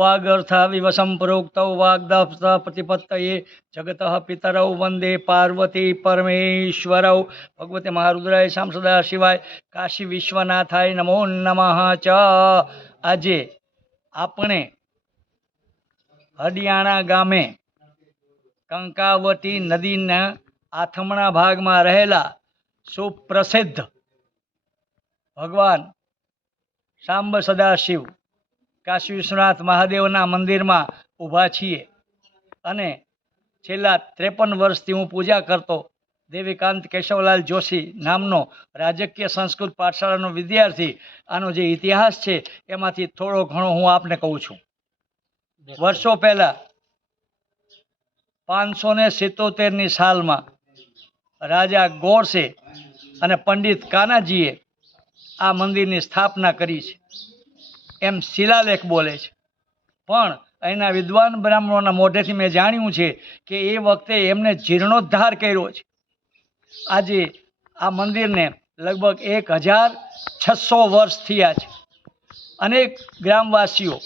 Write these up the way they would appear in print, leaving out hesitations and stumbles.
वागर्थाविव सम्प्रोक्तौ वाग्दत्त प्रतिपत्तये जगतः पितरौ वंदे पार्वती परमेश्वरौ। भगवते महारुद्राय श्याम सदा शिवाय काशी विश्वनाथाय नमो नमः च। આજે આપણે હડિયાણા ગામે કંકાવટી નદીના આથમણા ભાગમાં રહેલા સુપ્રસિદ્ધ ભગવાન શાંબ સદાશિવ કાશી વિશ્વનાથ મહાદેવના મંદિરમાં ઊભા છીએ અને છેલ્લા 53 વર્ષથી હું પૂજા કરતો દેવીકાંત કેશવલાલ જોશી નામનો રાજકીય સંસ્કૃત પાઠશાળાનો વિદ્યાર્થી આનો જે ઇતિહાસ છે એમાંથી થોડો ઘણો હું આપને કહું છું। વર્ષો પહેલાં 577ની સાલમાં રાજા ગોરસે અને પંડિત કાનાજીએ આ મંદિરની સ્થાપના કરી છે એમ શિલાલેખ બોલે છે, પણ અહીંના વિદ્વાન બ્રાહ્મણોના મોઢેથી મેં જાણ્યું છે કે એ વખતે એમને જીર્ણોદ્ધાર કર્યો છે। આજે આ મંદિરને લગભગ 1600 વર્ષ થયા છે। અનેક ગ્રામવાસીઓ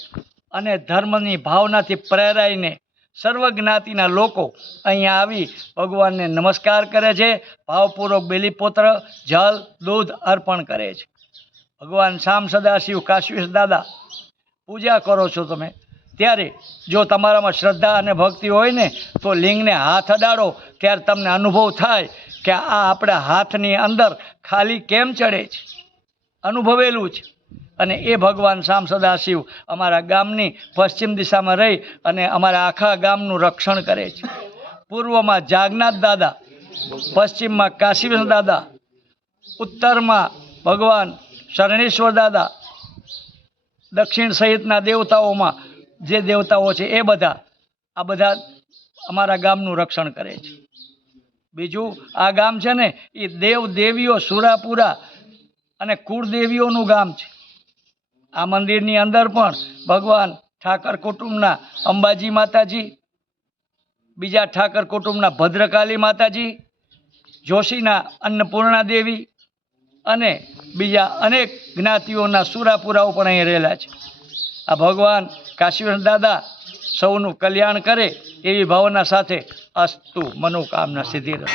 અને ધર્મની ભાવનાથી પ્રેરાઈને સર્વ જ્ઞાતિના લોકો અહીંયા આવી ભગવાનને નમસ્કાર કરે છે, ભાવપૂર્વક બેલીપત્ર જલ દૂધ અર્પણ કરે છે। ભગવાન શ્યામ સદાશિવ કાશીવિશ દાદા પૂજા કરો છો તમે ત્યારે જો તમારામાં શ્રદ્ધા અને ભક્તિ હોય ને તો લિંગને હાથ અડાડો ત્યારે તમને અનુભવ થાય કે આ આપણા હાથની અંદર ખાલી કેમ ચડે છે, અનુભવેલું છે। અને એ ભગવાન શ્યામ સદાશિવ અમારા ગામની પશ્ચિમ દિશામાં રહી અને અમારા આખા ગામનું રક્ષણ કરે છે। પૂર્વમાં જાગનાથ દાદા, પશ્ચિમમાં કાશીવિશ દાદા, ઉત્તરમાં ભગવાન શરણેશ્વર દાદા, દક્ષિણ સહિતના દેવતાઓમાં જે દેવતાઓ છે એ બધા આ બધા અમારા ગામનું રક્ષણ કરે છે। બીજું આ ગામ છે ને એ દેવ દેવીઓ સુરાપુરા અને કુળદેવીઓનું ગામ છે। આ મંદિરની અંદર પણ ભગવાન ઠાકર કુટુંબના અંબાજી માતાજી, બીજા ઠાકર કુટુંબના ભદ્રકાલી માતાજી, જોશીના અન્નપૂર્ણા દેવી અને બીજા અનેક જ્ઞાતિઓના સુરાપુરાઓ પણ અહીં રહેલા છે। આ ભગવાન કાશીવિશ દાદા સૌનું કલ્યાણ કરે એવી ભાવના સાથે અસ્તુ મનોકામના સિદ્ધિ રહે।